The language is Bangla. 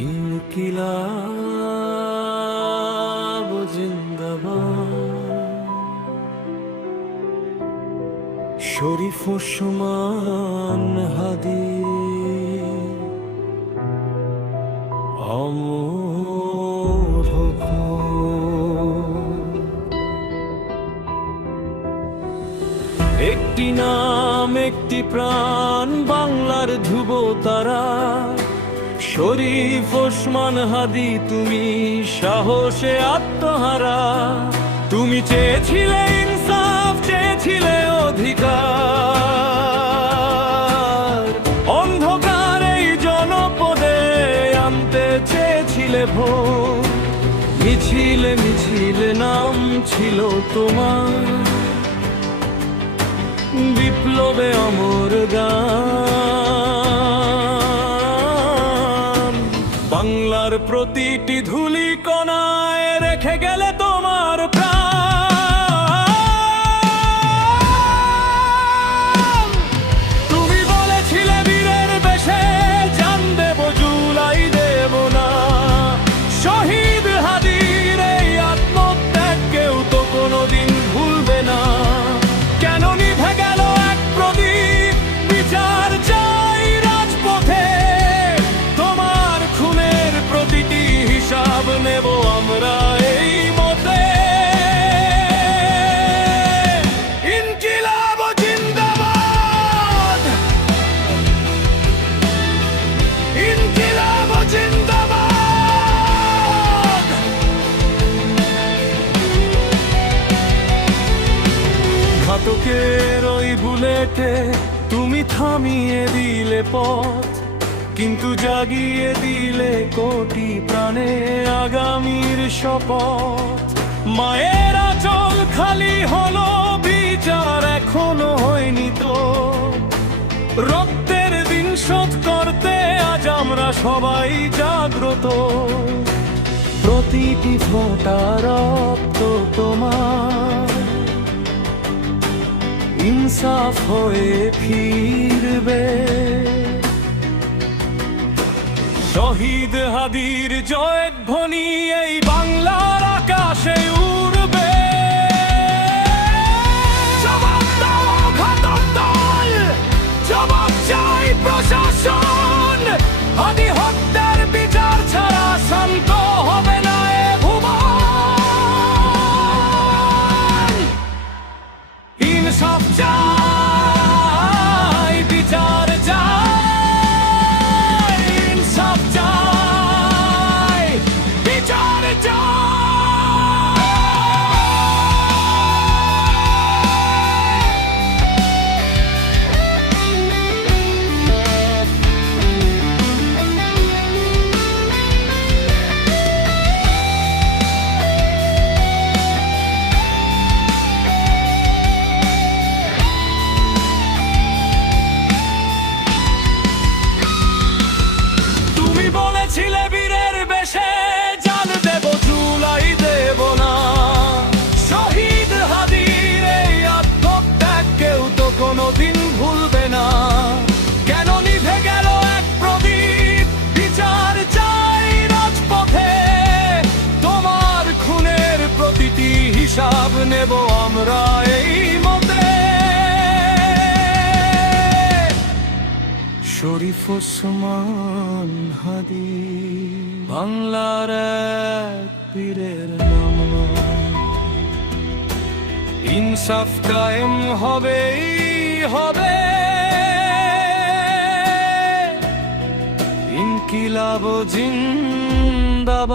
ইনকিলাব জিন্দাবাদ। শরীফ ওসমান হাদি অমর হোক। একটি নাম একটি প্রাণ, বাংলার ধ্রুব তারা। শরীফ ওসমান হাদি, তুমি সাহসে আত্মহারা। তুমি চেয়েছিলে ইনসাফ, চেয়েছিলে অধিকার। অন্ধকার এই জনপদে আনতে চেয়েছিলে ভোর। মিছিলে মিছিলে নাম ছিল তোমার, বিপ্লবে অমর গান। বাংলার প্রতিটি ধূলি কণায় রেখে গেলে তোমার প্রাণ। তুমি বলেছিলে বীরের বেশে জান দেব, জুলাই দেব না। শহীদ হাদির এই আত্মত্যাগ কেউ তো কোনোদিন ভুলবে না। কেন নিভে গেল এক প্রদীপ? বিচার চাই রাজপথে। তোমার খুনের প্রতিটি হিসাব নেব আমরা এই মতে। ইনকিলাব জিন্দাবাদ, ইনকিলাব জিন্দাবাদ। ঘাতকের ওই বুলেটে তুমি থামিয়ে দিলে পথ, কিন্তু জাগিয়ে দিলে কোটি প্রাণে আগামীর শপথ। মায়ের আঁচল খালি হলো, বিচার এখনো হয়নি তো। রক্তের দিন শোধ করতে আজ আমরা সবাই জাগ্রত। প্রতিটি ফোঁটা রক্ত তোমার ইনসাফ হয়ে ফিরবে। শহীদ হাদির জয়ধ্বনি এই বাংলার আকাশে উড়বে। জবাব দাও ঘাতক দল, জবাব চাই প্রশাসন। হাদি হত্যার বিচার ছাড়া শান্ত হবে না এ ভুবন। ইনসাফ চাই, বিচার চাই, ইনসাফ চাই, বিচার চাই। ছিলে বীরের বেশে জান দেব, জুলাই দেব না। শহীদ হাদির এই আত্মত্যাগ কেউ তো কোনোদিন ভুলবে না। কেন নিভে গেল এক প্রদীপ? বিচার চাই রাজপথে। তোমার খুনের প্রতিটি হিসাব নেব আমরা এই মতে। শরীফ ওসমান হাদি বাংলার এক বীরের নাম। ইনসাফ কায়েম হবেই হবে। ইনকিলাব জিন্দাবাদ।